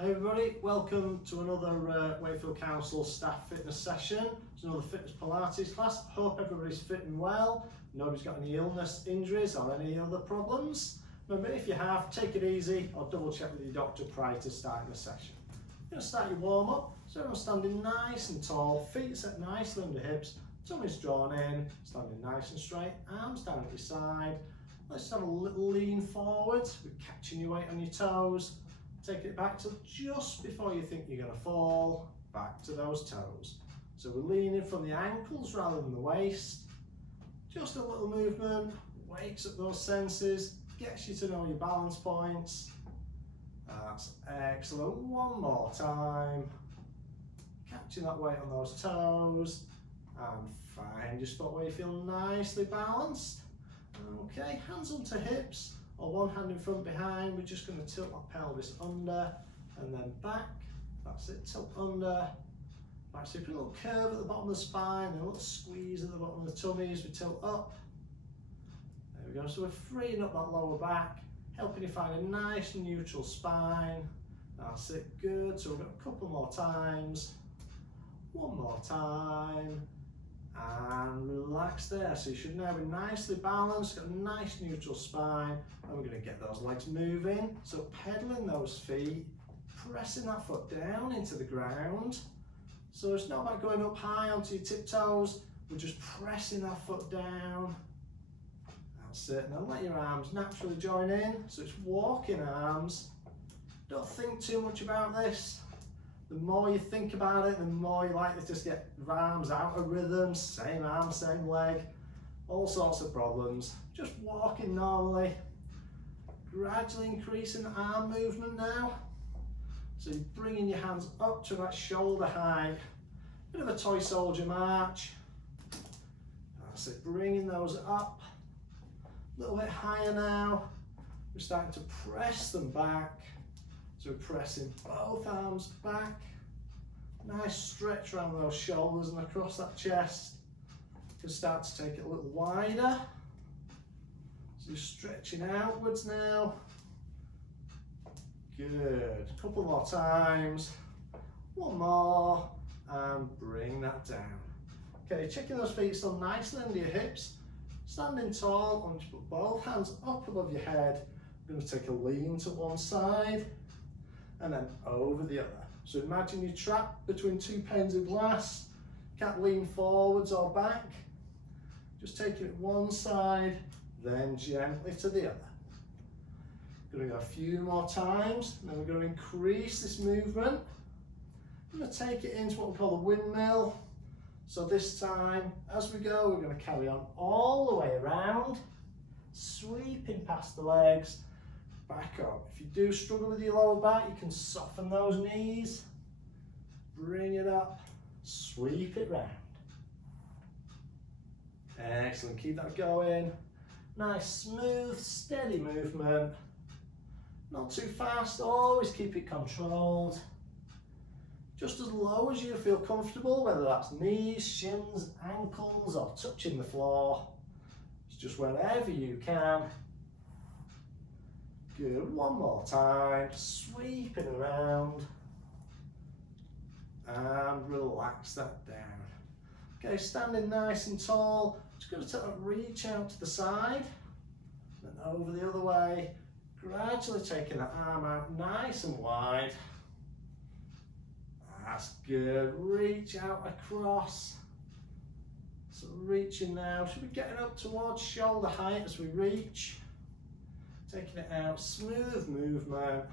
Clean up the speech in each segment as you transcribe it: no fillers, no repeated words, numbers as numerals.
Hey everybody, welcome to another Wakefield Council staff fitness session. It's another Fitness Pilates class. Hope everybody's fitting well, nobody's got any illness, injuries or any other problems. Remember, if you have, take it easy or double check with your doctor prior to starting the session. You're going to start your warm up, so everyone's standing nice and tall, feet set nicely under hips, tummy's drawn in, standing nice and straight, arms down at your side. Let's have a little lean forwards, we're catching your weight on your toes. Take it back to just before you think you're going to fall, back to those toes. So we're leaning from the ankles rather than the waist. Just a little movement, wakes up those senses, gets you to know your balance points. That's excellent. One more time. Catching that weight on those toes. And find your spot where you feel nicely balanced. Okay, hands onto hips. Or one hand in front behind, we're just going to tilt that pelvis under and then back. That's it, tilt under. Back, so you put a little curve at the bottom of the spine and a little squeeze at the bottom of the tummy as we tilt up. There we go, so we're freeing up that lower back, helping you find a nice neutral spine. That's it, good. So we've got a couple more times. One more time. And relax there. So you should now be nicely balanced, got a nice neutral spine, and we're going to get those legs moving. So pedaling those feet, pressing that foot down into the ground. So it's not about going up high onto your tiptoes, we're just pressing that foot down. That's it. And then let your arms naturally join in. So it's walking arms. Don't think too much about this. The more you think about it, the more you're likely to just get arms out of rhythm, same arm, same leg, all sorts of problems. Just walking normally, gradually increasing arm movement now. So you're bringing your hands up to that shoulder height, bit of a toy soldier march. That's it, bringing those up, a little bit higher now. We're starting to press them back. So we're pressing both arms back. Nice stretch around those shoulders and across that chest. You can start to take it a little wider. So you're stretching outwards now. Good. A couple more times. One more. And bring that down. Okay, checking those feet still nicely under your hips. Standing tall, I want you to put both hands up above your head. We're going to take a lean to one side. And then over the other. So imagine you're trapped between two panes of glass. Can't lean forwards or back. Just taking it one side, then gently to the other. Going to go a few more times, and then we're going to increase this movement. We're going to take it into what we call the windmill. So this time, as we go, we're going to carry on all the way around, sweeping past the legs. Back up. If you do struggle with your lower back, you can soften those knees, bring it up, sweep it round. Excellent, keep that going. Nice, smooth, steady movement. Not too fast, always keep it controlled. Just as low as you feel comfortable, whether that's knees, shins, ankles, or touching the floor. It's just wherever you can. Good, one more time, sweep it around and relax that down. Okay, standing nice and tall, just going to take that reach out to the side, then over the other way, gradually taking that arm out nice and wide. That's good, reach out across. So reaching now, should be getting up towards shoulder height as we reach. Taking it out, smooth movement.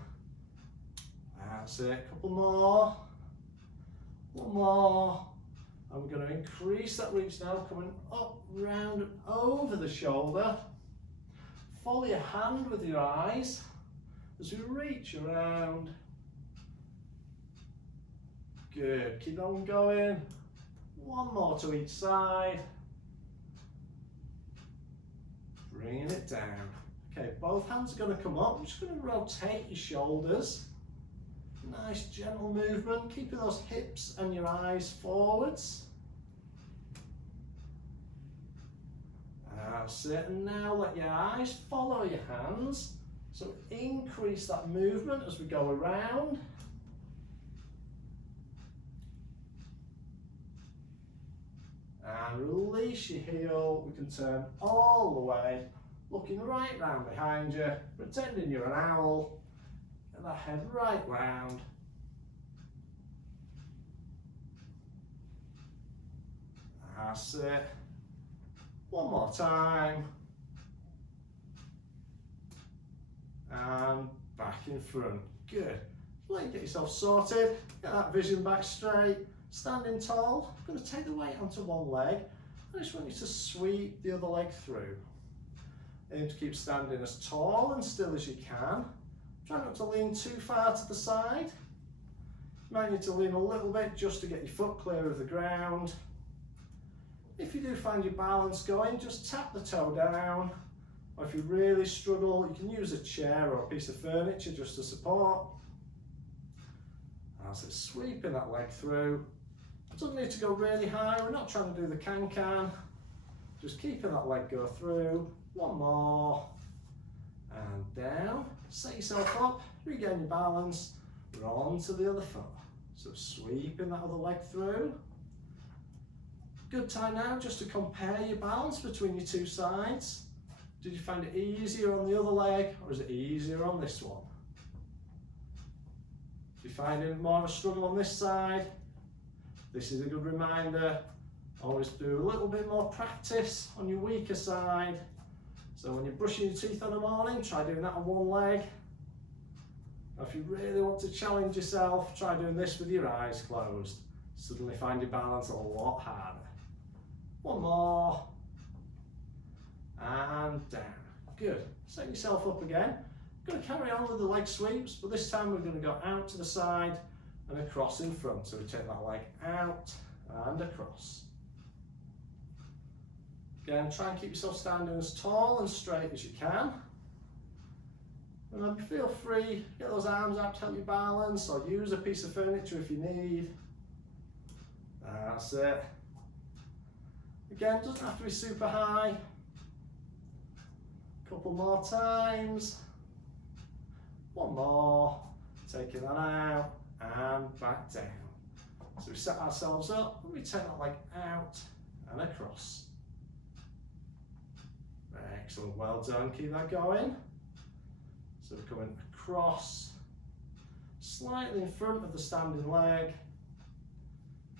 That's it, a couple more. One more. And we're going to increase that reach now, coming up, round and over the shoulder. Follow your hand with your eyes as we reach around. Good, keep on going. One more to each side. Bringing it down. Okay, both hands are going to come up. We're just going to rotate your shoulders. Nice gentle movement, keeping those hips and your eyes forwards. That's it, and now let your eyes follow your hands. So increase that movement as we go around. And release your heel. We can turn all the way, looking right round behind you, pretending you're an owl. Get that head right round. That's it. One more time. And back in front. Good. Let you get yourself sorted. Get that vision back straight. Standing tall. I'm going to take the weight onto one leg. I just want you to sweep the other leg through. Aim to keep standing as tall and still as you can. Try not to lean too far to the side. You might need to lean a little bit just to get your foot clear of the ground. If you do find your balance going, just tap the toe down. Or if you really struggle, you can use a chair or a piece of furniture just to support. As it's sweeping that leg through. Doesn't need to go really high, we're not trying to do the can-can. Just keeping that leg go through. One more. And down. Set yourself up, regain your balance. We're on to the other foot. So sweeping that other leg through. Good time now just to compare your balance between your two sides. Did you find it easier on the other leg, or is it easier on this one? If you're finding more of a struggle on this side, this is a good reminder. Always do a little bit more practice on your weaker side. So when you're brushing your teeth in the morning, try doing that on one leg. Or if you really want to challenge yourself, try doing this with your eyes closed. Suddenly find your balance a lot harder. One more. And down. Good. Set yourself up again. Going to carry on with the leg sweeps, but this time we're going to go out to the side and across in front. So we take that leg out and across. Again, try and keep yourself standing as tall and straight as you can. And then feel free, get those arms out to help you balance, or use a piece of furniture if you need. That's it. Again, doesn't have to be super high. Couple more times. One more. Taking that out and back down. So we set ourselves up and we take that leg out and across. Excellent, well done, keep that going. So we're coming across, slightly in front of the standing leg.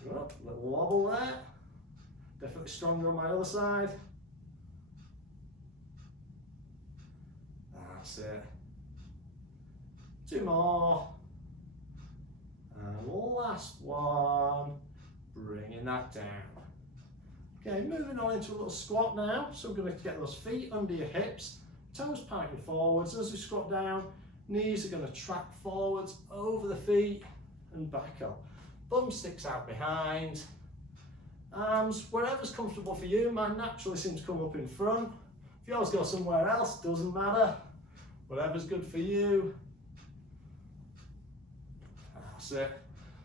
Good, little wobble there. Definitely stronger on my other side. That's it. Two more. And last one. Bringing that down. Okay, moving on into a little squat now. So we're going to get those feet under your hips, toes pointing forwards. As we squat down, knees are going to track forwards over the feet and back up. Bum sticks out behind. Arms, wherever's comfortable for you. Mine naturally seems to come up in front. If yours go somewhere else, doesn't matter. Whatever's good for you. That's it.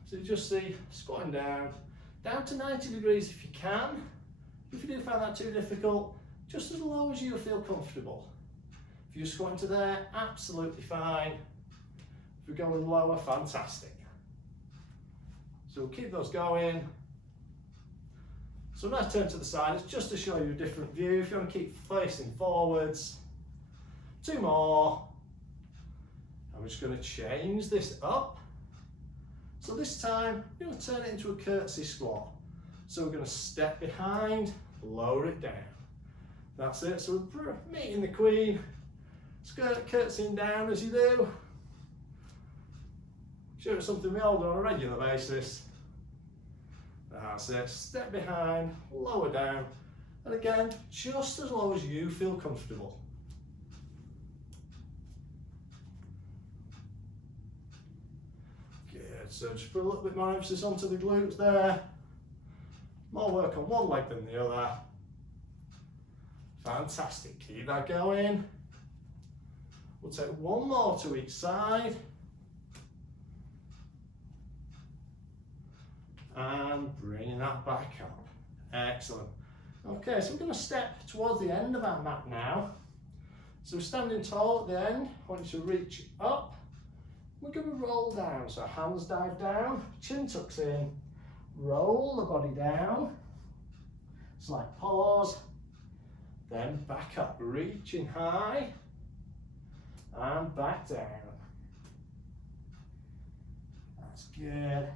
So you just see squatting down to 90 degrees if you can. If you do find that too difficult, just as low as you feel comfortable. If you're squatting to there, absolutely fine. If we're going lower, fantastic. So we'll keep those going. So now turn to the side, it's just to show you a different view. If you want to keep facing forwards. Two more. And we're just going to change this up. So this time, we're going to turn it into a curtsy squat. So we're going to step behind, lower it down. That's it, so we're meeting the Queen. Curtsying down as you do. Sure, it's something we all do on a regular basis. That's it, step behind, lower down. And again, just as low as you feel comfortable. So just put a little bit more emphasis onto the glutes there. More work on one leg than the other. Fantastic, keep that going. We'll take one more to each side. And bringing that back up. Excellent. Okay, so we're going to step towards the end of our mat now. So we're standing tall at the end. I want you to reach up. We're going to roll down, so hands dive down, chin tucks in, roll the body down. Slight pause, then back up, reaching high and back down. That's good.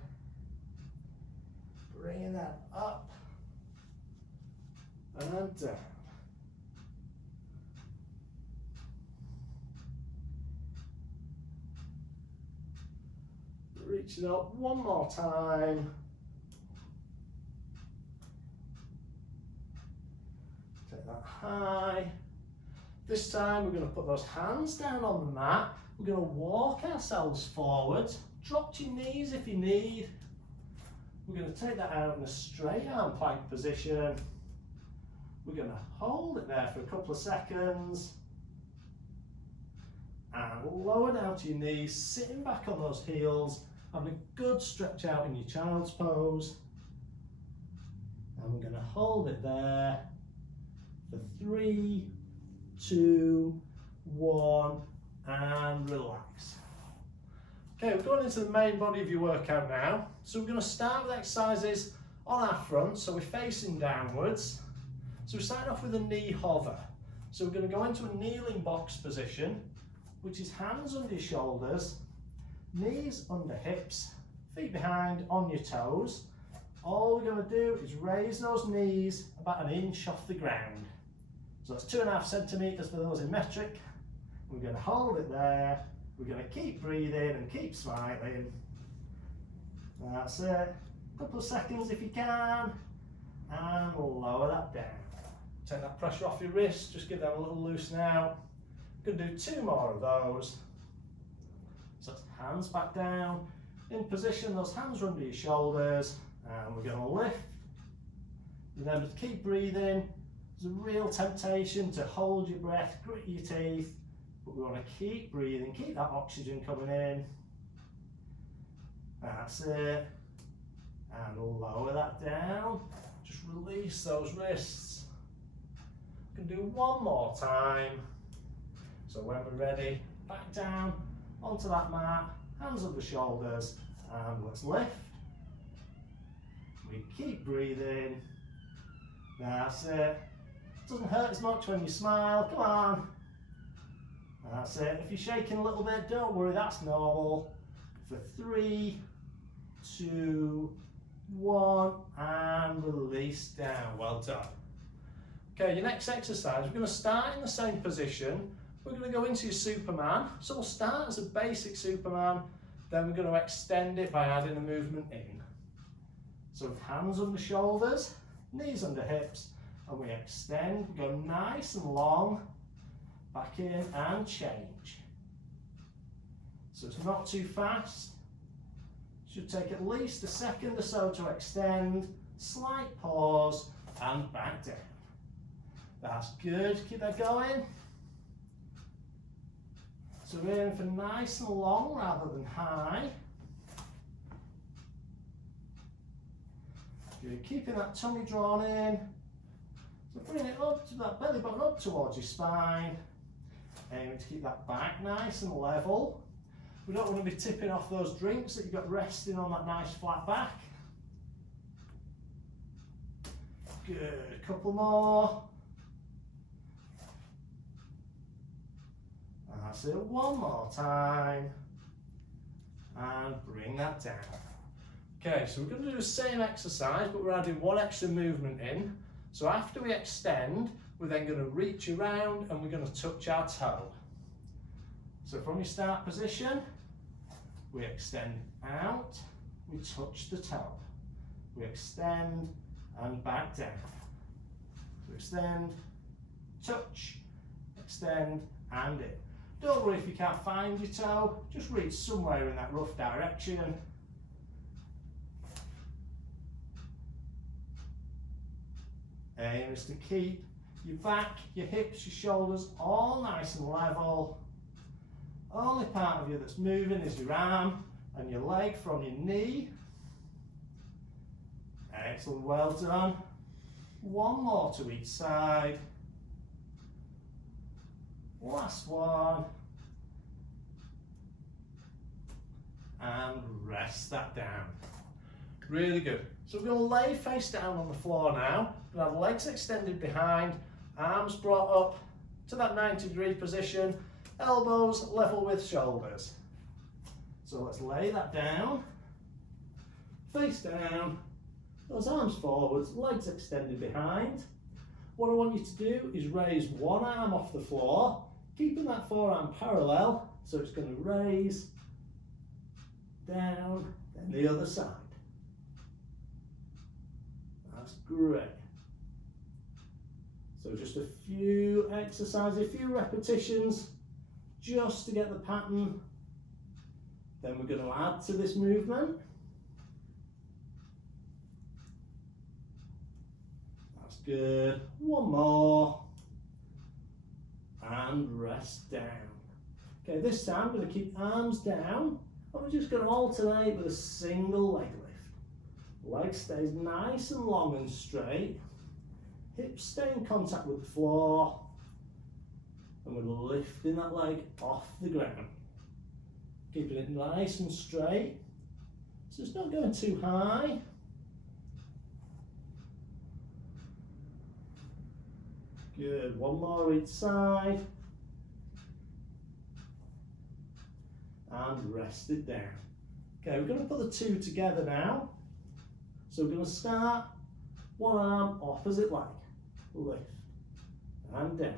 Bringing that up and down. Reach it up one more time. Take that high. This time we're going to put those hands down on the mat. We're going to walk ourselves forward. Drop to your knees if you need. We're going to take that out in a straight arm plank position. We're going to hold it there for a couple of seconds. And lower down to your knees, sitting back on those heels, having a good stretch out in your child's pose. And we're going to hold it there for 3, 2, 1, and relax. Okay, we're going into the main body of your workout now. So we're going to start with exercises on our front, so we're facing downwards. So we're starting off with a knee hover. So we're going to go into a kneeling box position, which is hands under your shoulders, knees under hips, feet behind on your toes. All we're going to do is raise those knees about 1 inch off the ground. So that's 2.5 centimetres for those in metric. We're going to hold it there. We're going to keep breathing and keep smiling. That's it. A couple of seconds if you can. And lower that down. Take that pressure off your wrists. Just give them a little loosen out. Going to do 2 more of those. So that's hands back down. In position, those hands are under your shoulders. And we're going to lift. Remember to keep breathing. There's a real temptation to hold your breath, grit your teeth. But we want to keep breathing, keep that oxygen coming in. That's it. And lower that down. Just release those wrists. We can do 1 more time. So when we're ready, back down onto that mat, hands on the shoulders, and let's lift. We keep breathing. That's it. Doesn't hurt as much when you smile. Come on. That's it. If you're shaking a little bit, don't worry, that's normal. For 3, 2, 1, and release down. Well done. Okay, your next exercise, we're going to start in the same position. We're going to go into your Superman. So we'll start as a basic Superman, then we're going to extend it by adding a movement in. So with hands under shoulders, knees under hips, and we extend, we go nice and long, back in and change. So it's not too fast. Should take at least a second or so to extend, slight pause, and back down. That's good, keep that going. So we're aiming for nice and long rather than high. Good, keeping that tummy drawn in. So bring it up to that belly button up towards your spine. Aiming to keep that back nice and level. We don't want to be tipping off those drinks that you've got resting on that nice flat back. Good, a couple more. That's it, 1 more time. And bring that down. Okay, so we're going to do the same exercise, but we're adding 1 extra movement in. So after we extend, we're then going to reach around and we're going to touch our toe. So from your start position, we extend out, we touch the toe. We extend and back down. So extend, touch, extend and in. Don't worry if you can't find your toe, just reach somewhere in that rough direction. Aim is to keep your back, your hips, your shoulders all nice and level. Only part of you that's moving is your arm and your leg from your knee. Excellent, well done. 1 more to each side. Last one. And rest that down. Really good. So we're going to lay face down on the floor now. We're going to have legs extended behind, arms brought up to that 90-degree position, elbows level with shoulders. So let's lay that down, face down, those arms forwards, legs extended behind. What I want you to do is raise one arm off the floor, keeping that forearm parallel, so it's going to raise, down, then the other side. That's great. So just a few exercises, a few repetitions, just to get the pattern. Then we're going to add to this movement. That's good. One more. And rest down. Okay, this time I'm going to keep arms down. And we're just going to alternate with a single leg lift. Leg stays nice and long and straight. Hips stay in contact with the floor. And we're lifting that leg off the ground. Keeping it nice and straight. So it's not going too high. Good, one more each side. And rest it down. Okay, we're going to put the two together now. So we're going to start one arm opposite leg. Lift and down.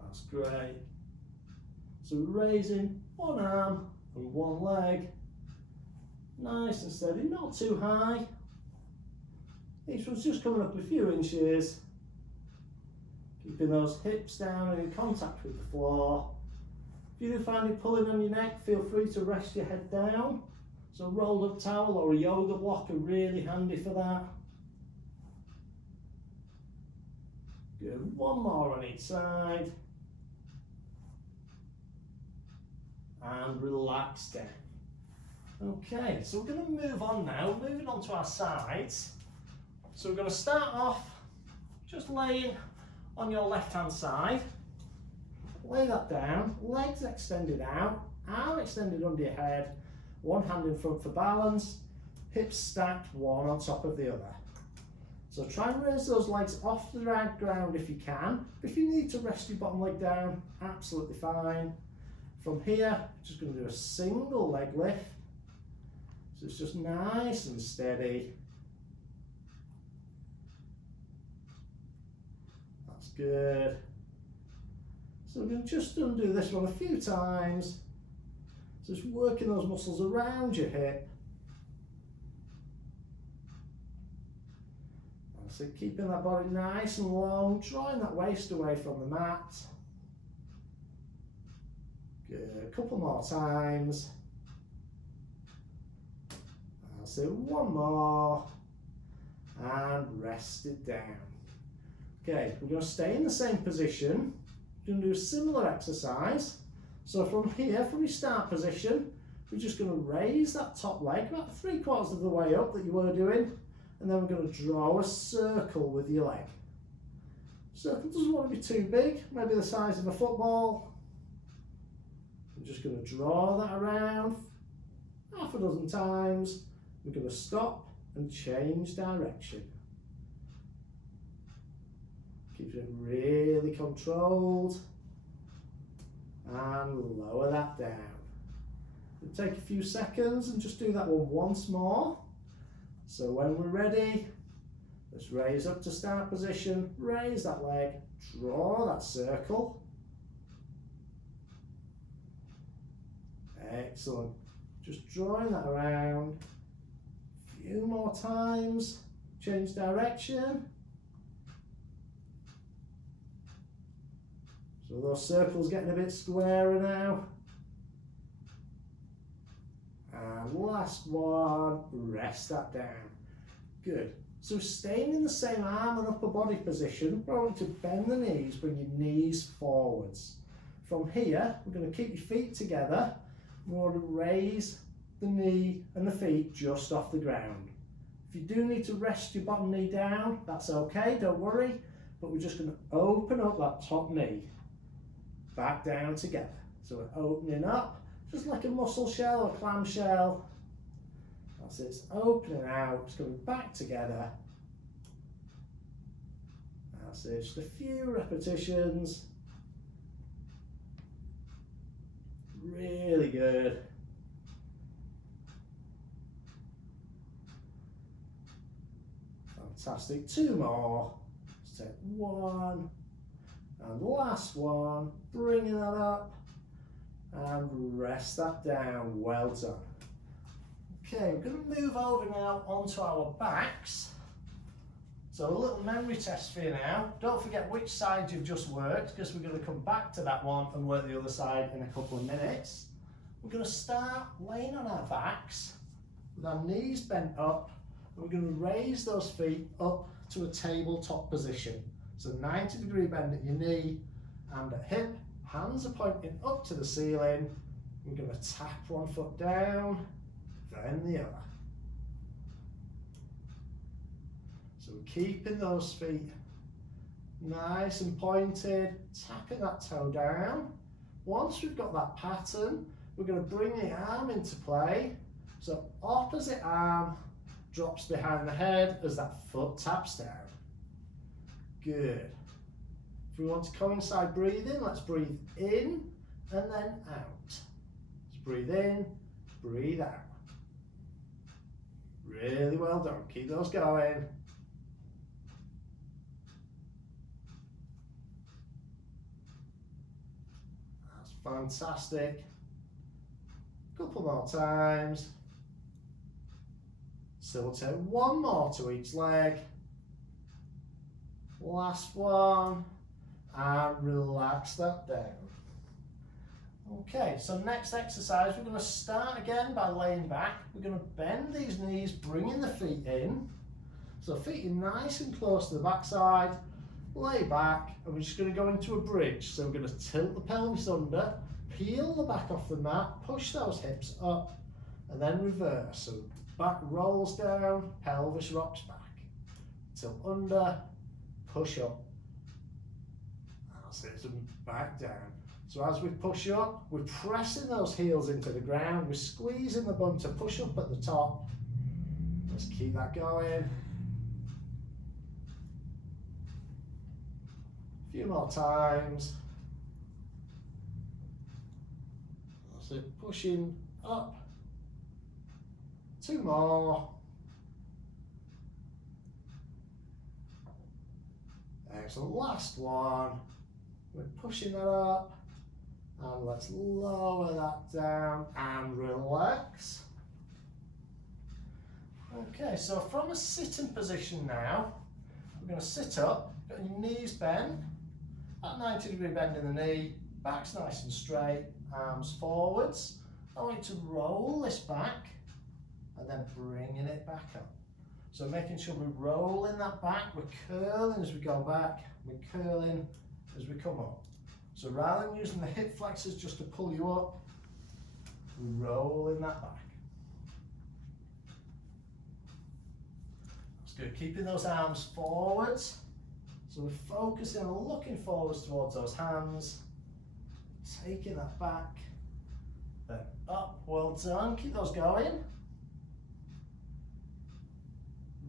That's great. So we're raising one arm and one leg. Nice and steady, not too high. Each one's just coming up a few inches. Keeping those hips down and in contact with the floor. If you do find it pulling on your neck, feel free to rest your head down. So a rolled up towel or a yoga block are really handy for that. Good, one more on each side. And relax down. Okay, so we're going to move on now, moving on to our sides. So we're going to start off just laying on your left hand side. Lay that down, legs extended out, arm extended under your head, one hand in front for balance, hips stacked one on top of the other. So try and raise those legs off the ground if you can. If you need to rest your bottom leg down, absolutely fine. From here, just going to do a single leg lift. So it's just nice and steady. That's good. So we're going to just undo this one a few times. So just working those muscles around your hip. So keeping that body nice and long, drawing that waist away from the mat. Good, a couple more times. So one more, and rest it down. Okay, we're going to stay in the same position. We're going to do a similar exercise. So from here, from your start position, we're just going to raise that top leg about 3/4 of the way up that you were doing, and then we're going to draw a circle with your leg. Circle doesn't want to be too big, maybe the size of a football. We're just going to draw that around half a dozen times. We're going to stop and change direction. Keep it really controlled and lower that down. We'll take a few seconds and just do that one once more. So when we're ready, let's raise up to start position, raise that leg, draw that circle. Excellent. Just drawing that around. A few more times. Change direction. So those circles getting a bit squarer now. And last one, rest that down. Good. So staying in the same arm and upper body position, we're going to bend the knees, bring your knees forwards. From here, we're going to keep your feet together. We're going to raise the knee and the feet just off the ground. If you do need to rest your bottom knee down, that's okay, don't worry. But we're just going to open up that top knee. back down together. So we're opening up, just like a mussel shell or clam shell. That's it, it's opening out, it's coming back together. That's it, just a few repetitions. Really good. Fantastic, 2 more. Let's take 1, and last one, bringing that up, and rest that down, well done. Okay, we're going to move over now onto our backs. So a little memory test for you now. Don't forget which side you've just worked, because we're going to come back to that one and work the other side in a couple of minutes. We're going to start laying on our backs with our knees bent up, and we're going to raise those feet up to a tabletop position. So 90-degree bend at your knee and at hip, hands are pointing up to the ceiling. We're going to tap one foot down, then the other. So we're keeping those feet nice and pointed, tapping that toe down. Once we've got that pattern, we're going to bring the arm into play. So opposite arm drops behind the head as that foot taps down. Good. If we want to coincide breathing, let's breathe in and then out. Let's breathe in, breathe out. Really well done. Keep those going. That's fantastic. Couple more times. So we'll take 1 more to each leg. Last one, and relax that down. Okay, so next exercise, we're going to start again by laying back. We're going to bend these knees, bringing the feet in. So feet are nice and close to the backside. Lay back, and we're just going to go into a bridge. So we're going to tilt the pelvis under, peel the back off the mat, push those hips up, and then reverse. So back rolls down, pelvis rocks back. Tilt under, push up. That's it, so back down. So as we push up, we're pressing those heels into the ground, we're squeezing the bum to push up at the top. Let's keep that going. A few more times. That's it, pushing up. 2 more. Excellent, last one. We're pushing that up. And let's lower that down and relax. Okay, so from a sitting position now, we're going to sit up, got your knees bent, at 90-degree bend in the knee, back's nice and straight, arms forwards. I want you to roll this back and then bringing it back up. So making sure we're rolling that back, we're curling as we go back, we're curling as we come up. So rather than using the hip flexors just to pull you up, we're rolling that back. That's good, keeping those arms forwards. So we're focusing on looking forwards towards those hands, taking that back, then up, well done, keep those going.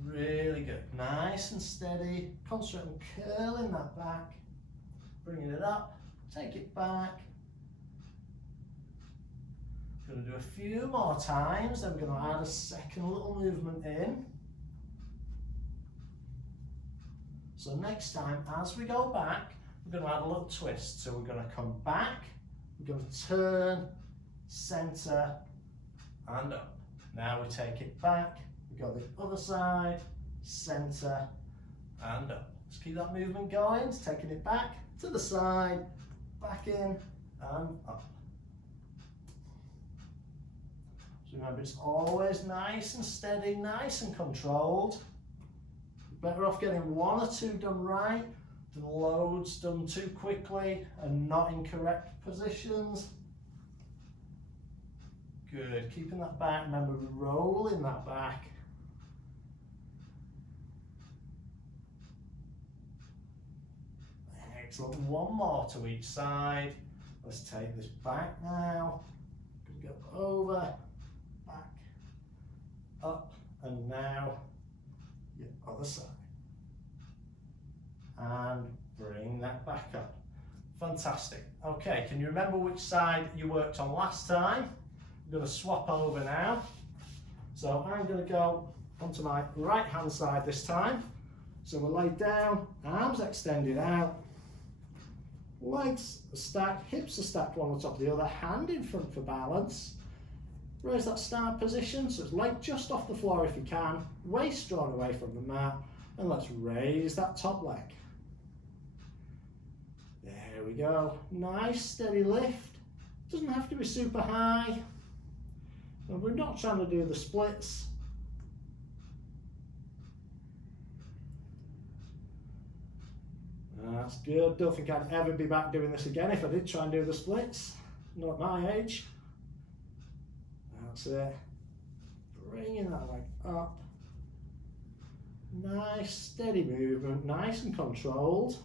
Really good, nice and steady, concentrate on curling that back, bringing it up. Take it back. Going to do a few more times, then we're going to add a second little movement in. So next time, as we go back, we're going to add a little twist. So we're going to come back, we're going to turn, centre, and up. Now we take it back, we go the other side, centre, and up. Let's keep that movement going, taking it back to the side, back in and up. So remember, it's always nice and steady, nice and controlled. You're better off getting 1 or 2 done right than loads done too quickly and not in correct positions. Good, keeping that back, remember rolling that back. Excellent, 1 more to each side. Let's take this back now. Go over, back, up, and now your other side. And bring that back up. Fantastic. Okay, can you remember which side you worked on last time? I'm going to swap over now. So I'm going to go onto my right hand side this time. So we're laid down, arms extended out, legs are stacked, hips are stacked one on top of the other, hand in front for balance. Raise that start position, so it's leg just off the floor if you can, waist drawn away from the mat, and let's raise that top leg. There we go, nice steady lift, doesn't have to be super high, and we're not trying to do the splits. That's good. Don't think I'd ever be back doing this again if I did try and do the splits. Not at my age. That's it. Bringing that leg up. Nice steady movement, nice and controlled.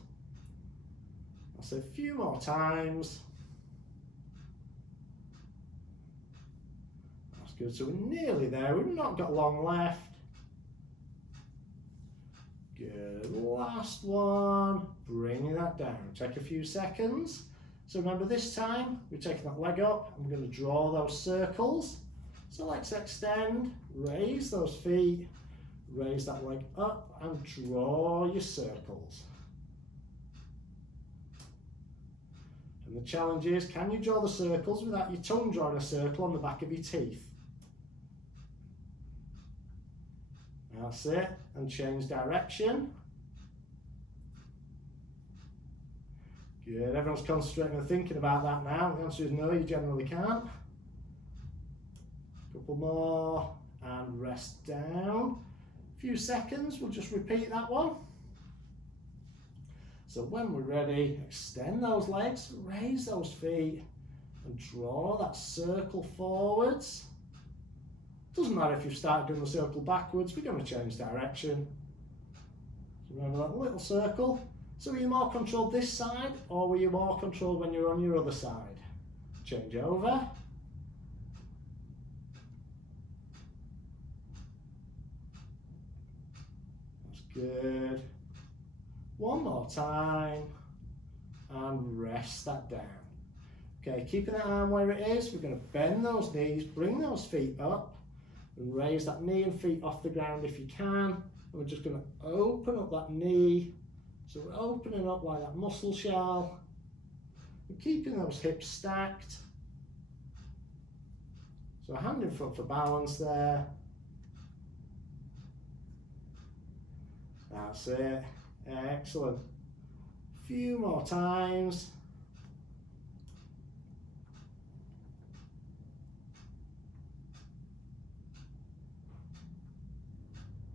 I'll say a few more times. That's good. So we're nearly there. We've not got long left. Good, last one, bringing that down, take a few seconds. So remember this time, we're taking that leg up, and we're going to draw those circles. So let's extend, raise those feet, raise that leg up and draw your circles. And the challenge is, can you draw the circles without your tongue drawing a circle on the back of your teeth? That's it, and change direction. Good, everyone's concentrating and thinking about that now. The answer is no, you generally can't. Couple more, and rest down. A few seconds, we'll just repeat that one. So when we're ready, extend those legs, raise those feet, and draw that circle forwards. Doesn't matter if you've started doing the circle backwards, we're going to change direction. So remember that little circle. So were you more controlled this side, or were you more controlled when you're on your other side? Change over. That's good. One more time, and rest that down. Okay, keeping that arm where it is, we're going to bend those knees, bring those feet up, and raise that knee and feet off the ground if you can. And we're just going to open up that knee. So we're opening up like that muscle shell. We're keeping those hips stacked. So hand in front for balance there. That's it. Excellent. A few more times.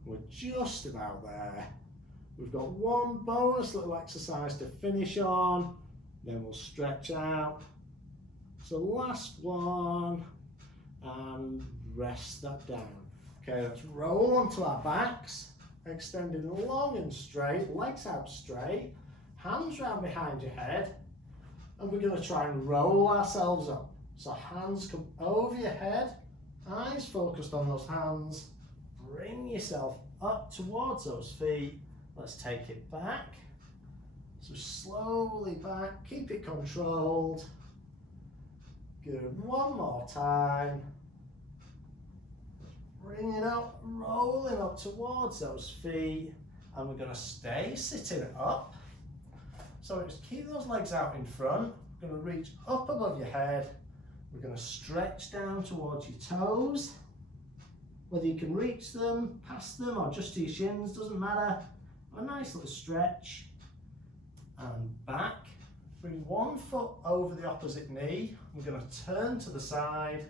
We're just about there. We've got one bonus little exercise to finish on, then we'll stretch out. So last one, and rest that down. Okay, let's roll onto our backs, extending long and straight, legs out straight, hands round behind your head, and we're going to try and roll ourselves up. So hands come over your head, eyes focused on those hands. Bring yourself up towards those feet. Let's take it back. So slowly back, keep it controlled. Good, one more time. Bring it up, rolling up towards those feet. And we're going to stay sitting up. So just keep those legs out in front. We're going to reach up above your head. We're going to stretch down towards your toes. Whether you can reach them, past them, or just to your shins, doesn't matter. A nice little stretch. And back. Bring one foot over the opposite knee. We're going to turn to the side.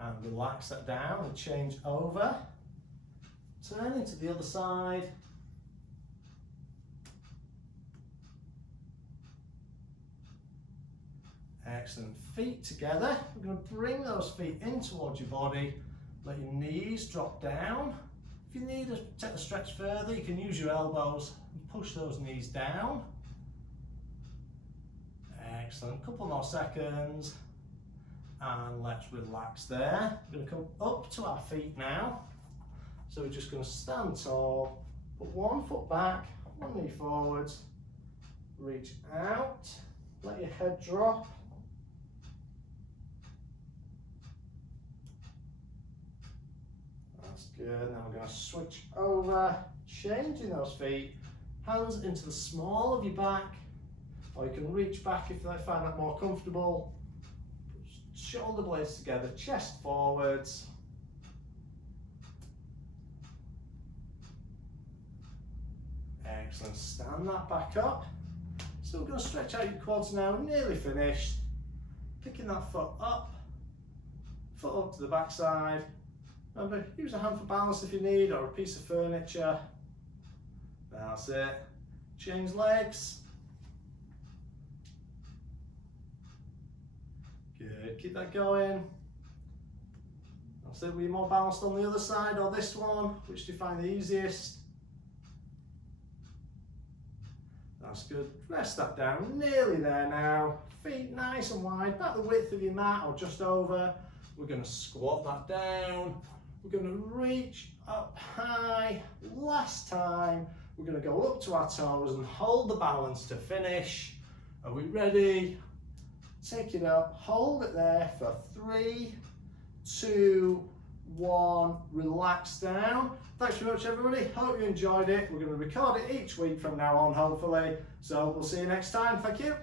And relax that down and change over. Turn into the other side. Excellent. Feet together. We're going to bring those feet in towards your body. Let your knees drop down. If you need to take the stretch further, you can use your elbows and push those knees down. Excellent, couple more seconds. And let's relax there. We're going to come up to our feet now. So we're just going to stand tall, put one foot back, one knee forwards, reach out, let your head drop. That's good. Now we're going to switch over, changing those feet, hands into the small of your back, or you can reach back if you find that more comfortable. Shoulder blades together, chest forwards. Excellent, stand that back up. So we're going to stretch out your quads now, nearly finished. Picking that foot up to the backside. Remember, use a hand for balance if you need, or a piece of furniture. That's it. Change legs. Good, keep that going. That's it, were you more balanced on the other side or this one? Which do you find the easiest? That's good, rest that down, nearly there now. Feet nice and wide, about the width of your mat or just over. We're going to squat that down. We're going to reach up high. Last time, we're going to go up to our toes and hold the balance to finish. Are we ready? Take it up, hold it there for 3, 2, 1, relax down. Thanks very much everybody, hope you enjoyed it. We're going to record it each week from now on hopefully, so we'll see you next time, thank you.